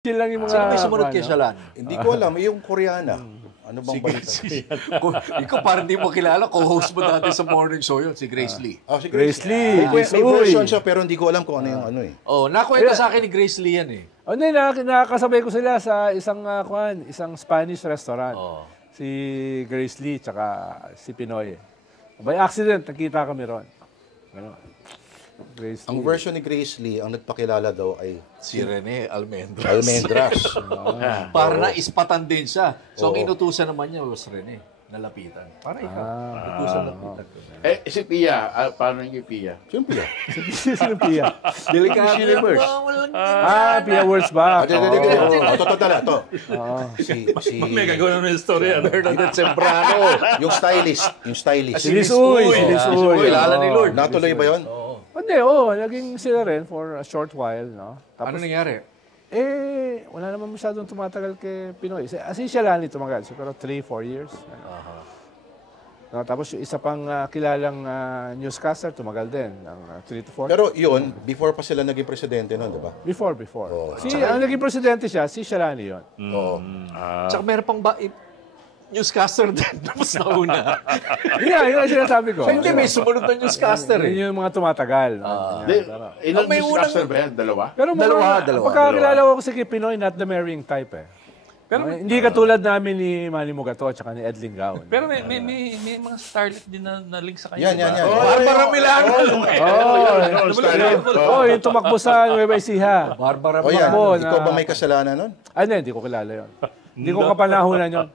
Sila lang yung mga... Sino may sumunod kay Shalan? Hindi ko alam, yung Koreana. Ano bang balita? Ikaw parang hindi mo kilala, co-host mo dati sa morning show yun, si Grace Lee. Oh, si Grace Lee. May version siya, pero hindi ko alam kung ano yung ano eh. Oh, nakwento sa akin ni Grace Lee yan eh. Hindi, nakasabay ko sila sa isang Spanish restaurant. Oh. Si Grace Lee, tsaka si Pinoy. By accident, nakita kami ron. Ano? Grace Ang Lee. version ni Grace Lee, ang nagpakilala daw ay Si Rene Almendras. Almendras. Para na ispatan din siya. So, ang inutusan naman niya was Rene. Nalapitan. Para ikaw. Inutusan lapitan ko. Si Pia, paano yung Pia? Siyempre. Sino Pia? Delikado Miss yan. Universe. Pia Words ba? Ito. Si May gagawin naman yung story. Bernadette Sembrano. yung stylist. Si Liz Uy. Si Liz Uy. Kilala ni Lord. Natuloy ba 'yon? Hindi, naging sila rin for a short while, no? Ano nangyari? Wala naman masyadong tumatagal kay Pinoy. Kasi siya lang tumagal. Siguro 3-4 years. No, tapos yung isa pang kilalang newscaster, tumagal din. Ng 3 to 4. Pero yun, before pa sila naging presidente noon, di ba? Before. Ang naging presidente siya, si Shalani yun. Oo. Tsaka meron pang newscaster din. Tapos nauna. Yun ang sinasabi ko. Hindi, may sumunod na newscaster eh. Yun yung mga tumatagal. Ilang May newscaster ba yan? Dalawa? Pero Dalawa. pagkakilala ko kasi kay Pinoy, not the marrying type eh. Pero hindi katulad namin ni Manny Mugato at saka ni Ed Lingaw. Pero may mga starlet din na link sa kanya. Yan. Barbara Milano. Yung tumakbo sa Nueva Ecija. Barbara O yan, Tumakbo ikaw ba may kasalanan nun? Hindi ko kilala yun. Hindi ko kapanahunan yun.